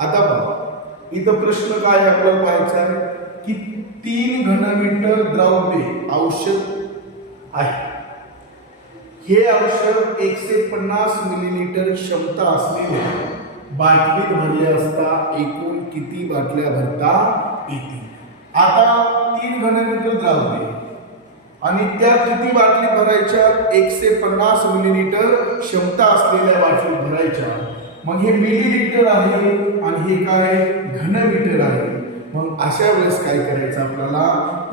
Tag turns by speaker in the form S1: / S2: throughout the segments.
S1: आता पहा इथं प्रश्न काय आपल्याला पाहायचा आहे? की तीन घनमीटर द्रव्य औषध आहे. हे औषध एकशे पन्नास मिलीलीटर क्षमता असलेल्या बाटलीत भरले असता एकूण किती बाटल्या भरता? येतील आता तीन घनमीटर द्रव्य आणि त्या किती बाटली भरायच्या? एकशे पन्नास मिलीलीटर क्षमता असलेल्या बाटली भरायच्या. मग हे मिलीलिटर आहे आणि हे काय घन मीटर आहे. मग अशा वेळेस काय करायचं आपल्याला?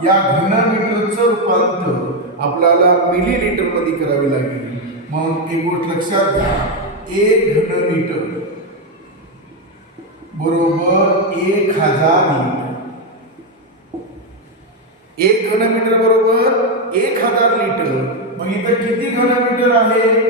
S1: या घन मीटरचं रूपांतर आपल्याला मिलीलीटरमध्ये करावे लागेल. मग एक गोष्ट लक्षात घ्या. एक घन मीटर बरोबर एक हजार लिटर. एक घन मीटर बरोबर एक हजार लिटर. मग इथं किती घन मीटर आहे?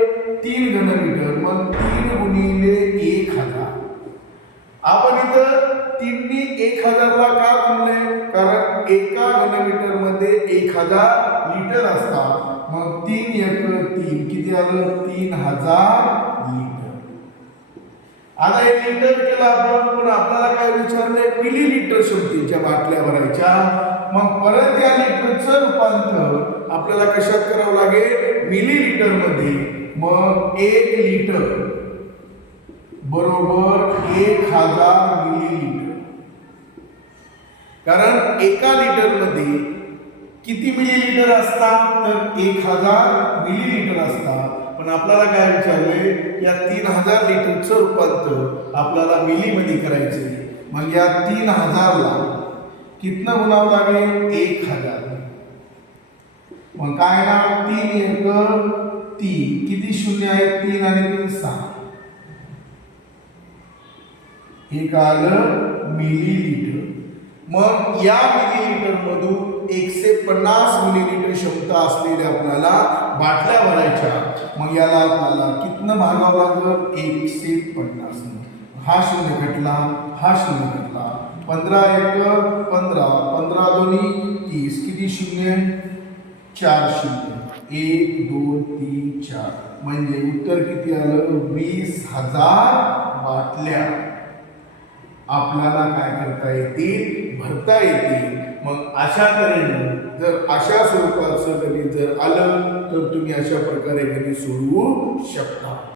S1: आपण इथं तिन्ही एक हजारला का म्हणले? कारण एका घनमीटरमध्ये एक हजार लिटर असतात. मग तीन एक तीन किती आलं? तीन हजार लिटर आता हे लिटर केलं आपण पण आपल्याला काय विचारलंय मिली लिटर क्षमतेच्या बाटल्या भरायच्या. मग परत या लिटरचं रूपांतर आपल्याला कशात करावं लागेल? मिली लिटरमध्ये. मग एक लिटर बरोबर एक हजार मिली लिटर कारण एका लिटरमध्ये किती मिलीलिटर असतात? तर एक हजार मिलीलिटर असतात. पण आपल्याला काय विचारलंय? या तीन हजार लिटरचं रूपांतर आपल्याला मिलीमध्ये करायचं मग या तीन हजारला कितनं गुणावं लागेल? एक हजार. मग काय ना तीन एक तीन. किती शून्य आहे? तीन आणि तीन सहा. हे आलं मिलीलिटर. मग या मिलीलीटर मधून एकशे पन्नास मिलीलिटर क्षमता असलेल्या आपल्याला बाटल्या भरायच्या. मग याला आपल्याला कितनं भागावं लागलं? एकशे पन्नास. हा शून्य घटला हा शून्य घटला. पंधरा एक पंधरा. पंधरा दोन्ही तीस. किती शून्य? चार शून्य. एक दोन तीन चार. म्हणजे उत्तर किती आलं? वीस हजार बाटल्या. आपल्याला काय करता येतील? भरता येतील. मग अशा तऱ्हेने जर अशा स्वरूपाचं गणित जर आलं तर तुम्ही अशा प्रकारे गणित सोडवू शकता.